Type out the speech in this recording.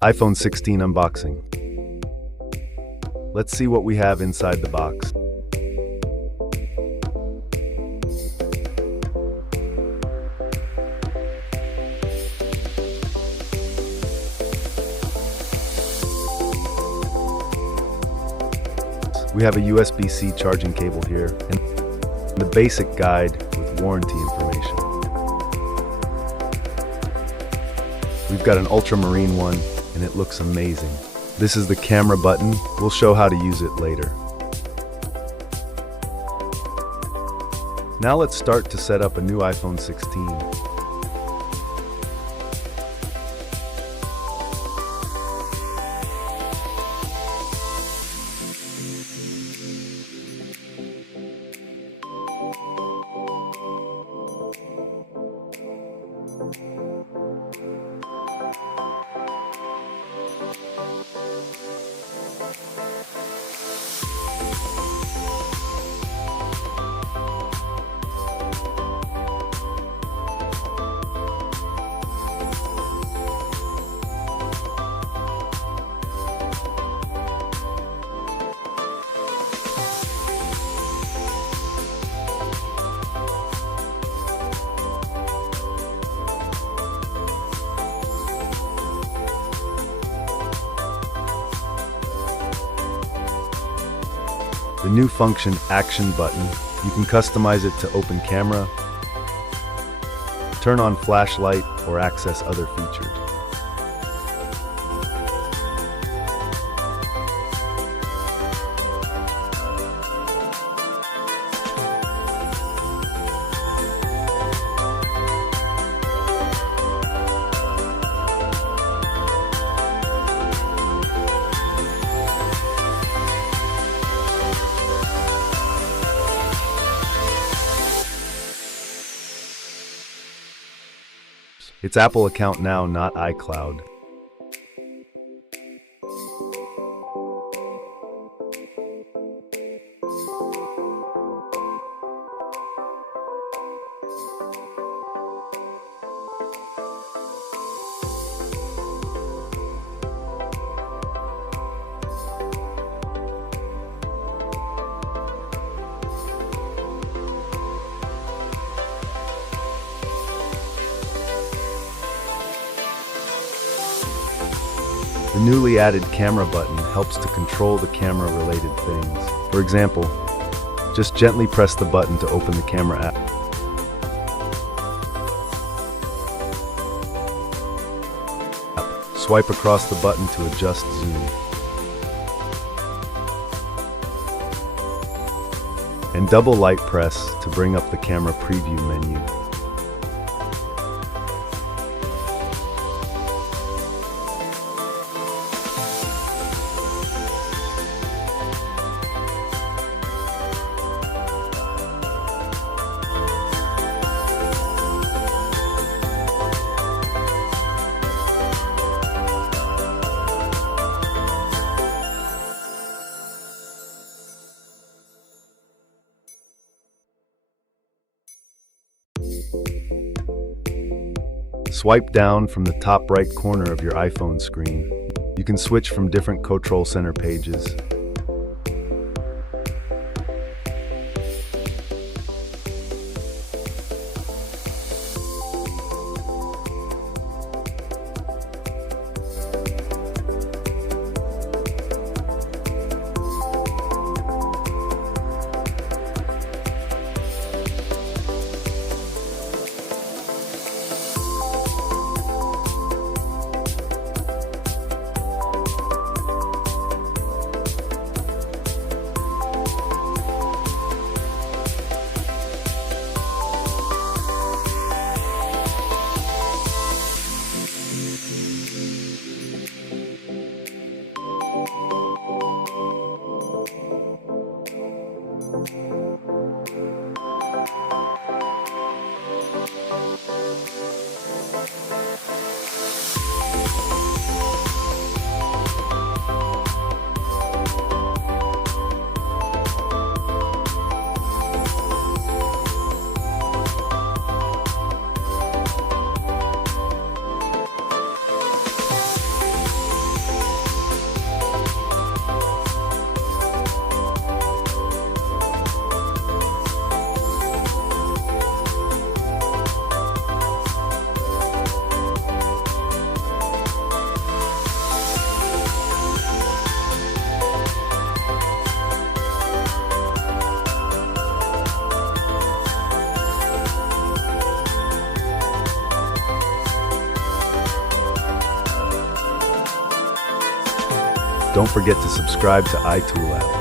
iPhone 16 unboxing. Let's see what we have inside the box. We have a USB-C charging cable here and the basic guide with warranty information. We've got an Ultramarine one and it looks amazing. This is the camera button. We'll show how to use it later. Now let's start to set up a new iPhone 16. The new function, Action button, you can customize it to open camera, turn on flashlight, or access other features. It's Apple account now, not iCloud. The newly added camera button helps to control the camera-related things. For example, just gently press the button to open the camera app. Swipe across the button to adjust zoom. And double light press to bring up the camera preview menu. Swipe down from the top right corner of your iPhone screen. You can switch from different Control Center pages. Don't forget to subscribe to iToolab.